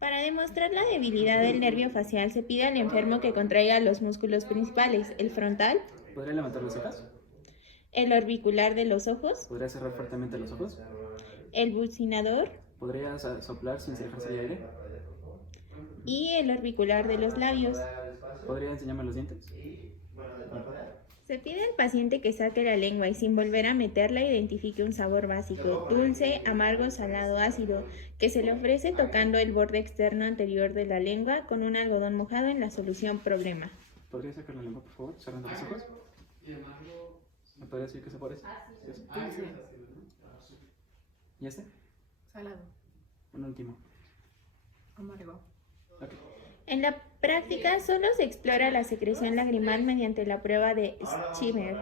Para demostrar la debilidad del nervio facial, se pide al enfermo que contraiga los músculos principales, el frontal, ¿Podría levantar las cejas? el orbicular de los ojos, ¿Podría cerrar fuertemente los ojos? el bucinador ¿Podría soplar sin dejar salir aire? y el orbicular de los labios. ¿Podría enseñarme los dientes? Se pide al paciente que saque la lengua y sin volver a meterla identifique un sabor básico, dulce, amargo, salado, ácido, que se le ofrece tocando el borde externo anterior de la lengua con un algodón mojado en la solución problema. ¿Podría sacar la lengua, por favor, cerrando los ojos? ¿Me podría decir qué sabor es? Dulce. ¿Y este? Salado. Un último. Amargo. Ok. En la práctica solo se explora la secreción lagrimal mediante la prueba de Schirmer.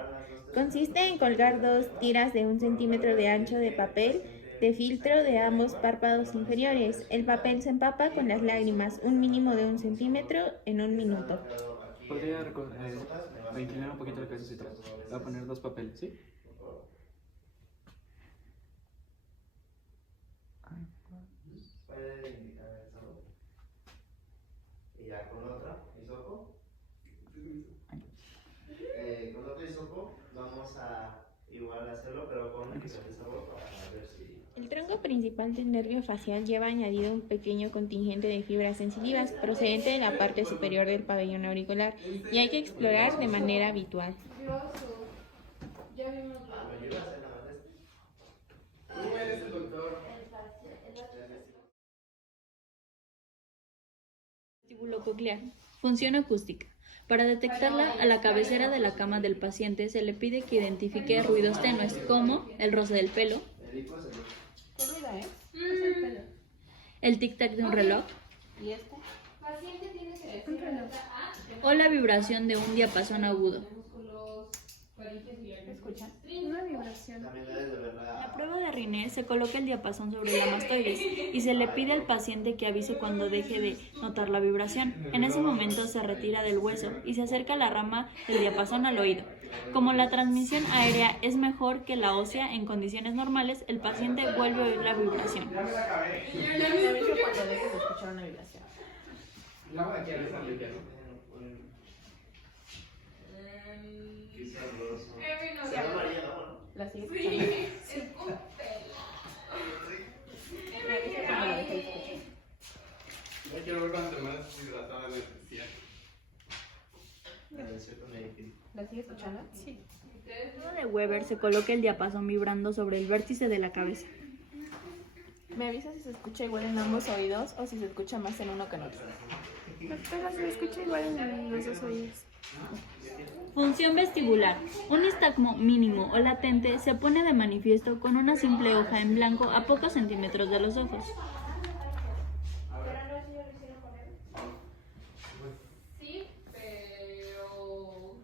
Consiste en colgar 2 tiras de 1 centímetro de ancho de papel de filtro de ambos párpados inferiores. El papel se empapa con las lágrimas, un mínimo de 1 centímetro en 1 minuto. ¿Podría inclinar un poquito la cabeza hacia atrás? Voy a poner 2 papeles, ¿sí? Y ya con otro hisopo. Con otro hisopo vamos a igual hacerlo, pero con un poquito de sabor para ver si. El tronco principal del nervio facial lleva añadido un pequeño contingente de fibras sensitivas procedente de la parte superior del pabellón auricular y hay que explorar de manera habitual. ¿Me ayudas a hacer nada más este? Tú eres el doctor. Vestíbulo coclear. Función acústica. Para detectarla, a la cabecera de la cama del paciente se le pide que identifique ruidos tenues como el roce del pelo, ¿Qué ruido, Es el pelo. el tic-tac de un reloj ¿Y este? Un reloj. o la vibración de un diapasón agudo. ¿Me escuchan? Una vibración. También debes de ver En la la. prueba de Rinne se coloca el diapasón sobre la mastoides y se le pide al paciente que avise cuando deje de notar la vibración. En ese momento se retira del hueso y se acerca la rama del diapasón al oído. Como la transmisión aérea es mejor que la ósea en condiciones normales, el paciente vuelve a oír la vibración. Me aviso cuando dejes de escuchar una vibración. Qué sabroso. Se llama María, ¿no? ¿La sigues escuchando? Me avisa cuando la dejes de escuchar. No quiero ver cuando te mandas deshidratada en especial. ¿La sigues escuchando? Sí. En la prueba de Weber se coloca el diapasón vibrando sobre el vértice de la cabeza. Me avisa si se escucha igual en ambos oídos o si se escucha más en uno que en otro. Pero se escucha igual en los dos oídos. Función vestibular. Un nistagmo mínimo o latente se pone de manifiesto con una simple hoja en blanco a pocos centímetros de los ojos.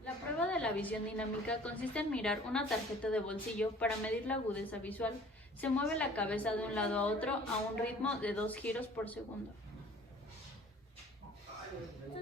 La prueba de la visión dinámica consiste en mirar una tarjeta de bolsillo para medir la agudeza visual. Se mueve la cabeza de un lado a otro a un ritmo de 2 giros por segundo.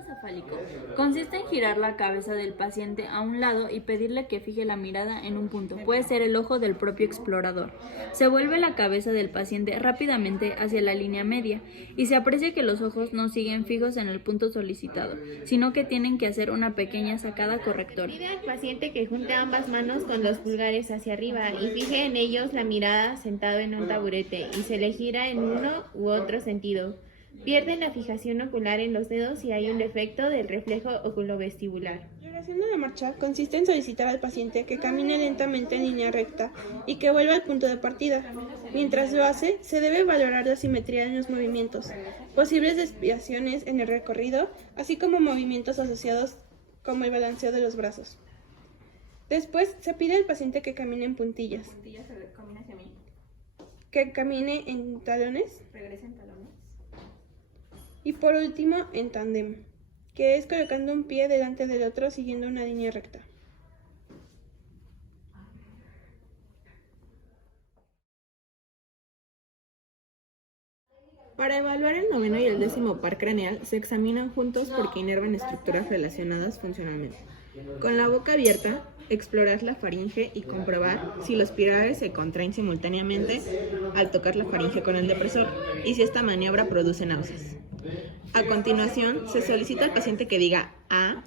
Cefálico. Consiste en girar la cabeza del paciente a un lado y pedirle que fije la mirada en un punto. Puede ser el ojo del propio explorador. Se vuelve la cabeza del paciente rápidamente hacia la línea media y se aprecia que los ojos no siguen fijos en el punto solicitado, sino que tienen que hacer una pequeña sacada correctora. Pide al paciente que junte ambas manos con los pulgares hacia arriba y fije en ellos la mirada sentado en un taburete y se le gira en uno u otro sentido. Pierden la fijación ocular en los dedos y hay un defecto del reflejo oculovestibular. La oración de la marcha consiste en solicitar al paciente que camine lentamente en línea recta y que vuelva al punto de partida. Mientras lo hace, se debe valorar la simetría en los movimientos, posibles desviaciones en el recorrido, así como movimientos asociados como el balanceo de los brazos. Después, se pide al paciente que camine en puntillas, Puntillas se camina hacia mí. que camine en talones Regresa en talones. y por último en tándem, que es colocando un pie delante del otro siguiendo una línea recta. Para evaluar el 9º y el 10º par craneal se examinan juntos porque inervan estructuras relacionadas funcionalmente. Con la boca abierta, explorar la faringe y comprobar si los pilares se contraen simultáneamente al tocar la faringe con el depresor y si esta maniobra produce náuseas. A continuación, se solicita al paciente que diga A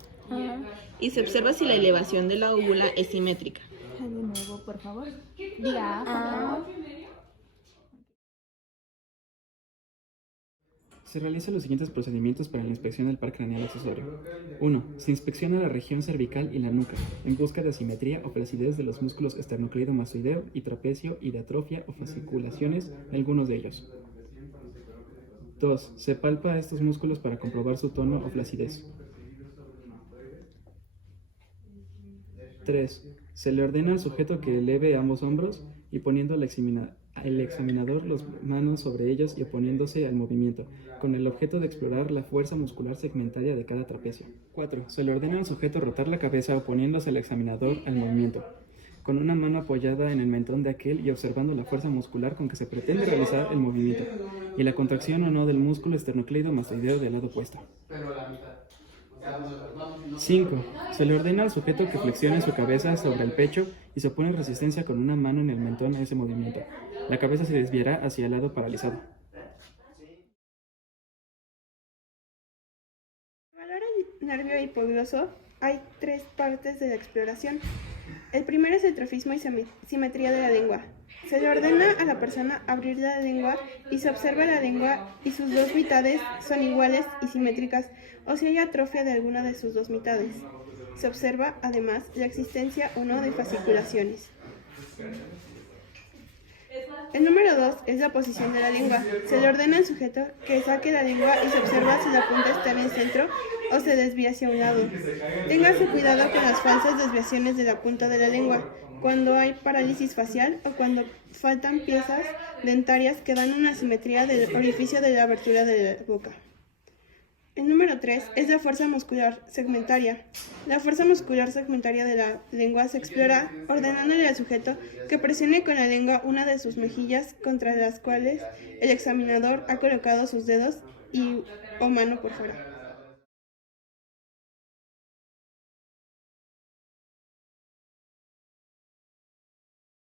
y se observa si la elevación de la úvula es simétrica. De nuevo, por favor. Diga, por favor. Se realizan los siguientes procedimientos para la inspección del par craneal accesorio. 1. Se inspecciona la región cervical y la nuca, en busca de asimetría o flacidez de los músculos esternocleidomastoideo y trapecio y de atrofia o fasciculaciones de algunos de ellos. 2. Se palpa a estos músculos para comprobar su tono o flacidez. 3. Se le ordena al sujeto que eleve ambos hombros y poniendo el examinador las manos sobre ellos y oponiéndose al movimiento, con el objeto de explorar la fuerza muscular segmentaria de cada trapecio. 4. Se le ordena al sujeto rotar la cabeza oponiéndose al examinador al movimiento, con una mano apoyada en el mentón de aquel y observando la fuerza muscular con que se pretende realizar el movimiento, y la contracción o no del músculo esternocleidomastoideo del lado opuesto. 5. Se le ordena al sujeto que flexione su cabeza sobre el pecho y se opone resistencia con una mano en el mentón a ese movimiento. La cabeza se desviará hacia el lado paralizado. Para evaluar el nervio hipogloso hay 3 partes de la exploración. El primero es el trofismo y simetría de la lengua. Se le ordena a la persona abrir la lengua y se observa la lengua y sus dos mitades son iguales y simétricas o si hay atrofia de alguna de sus dos mitades. Se observa, además, la existencia o no de fasciculaciones. El número 2 es la posición de la lengua. Se le ordena al sujeto que saque la lengua y se observa si la punta está en el centro o se desvía hacia un lado. Téngase cuidado con las falsas desviaciones de la punta de la lengua, cuando hay parálisis facial o cuando faltan piezas dentarias que dan una simetría del orificio de la abertura de la boca. El número 3 es la fuerza muscular segmentaria. La fuerza muscular segmentaria de la lengua se explora ordenándole al sujeto que presione con la lengua una de sus mejillas contra las cuales el examinador ha colocado sus dedos o mano por fuera.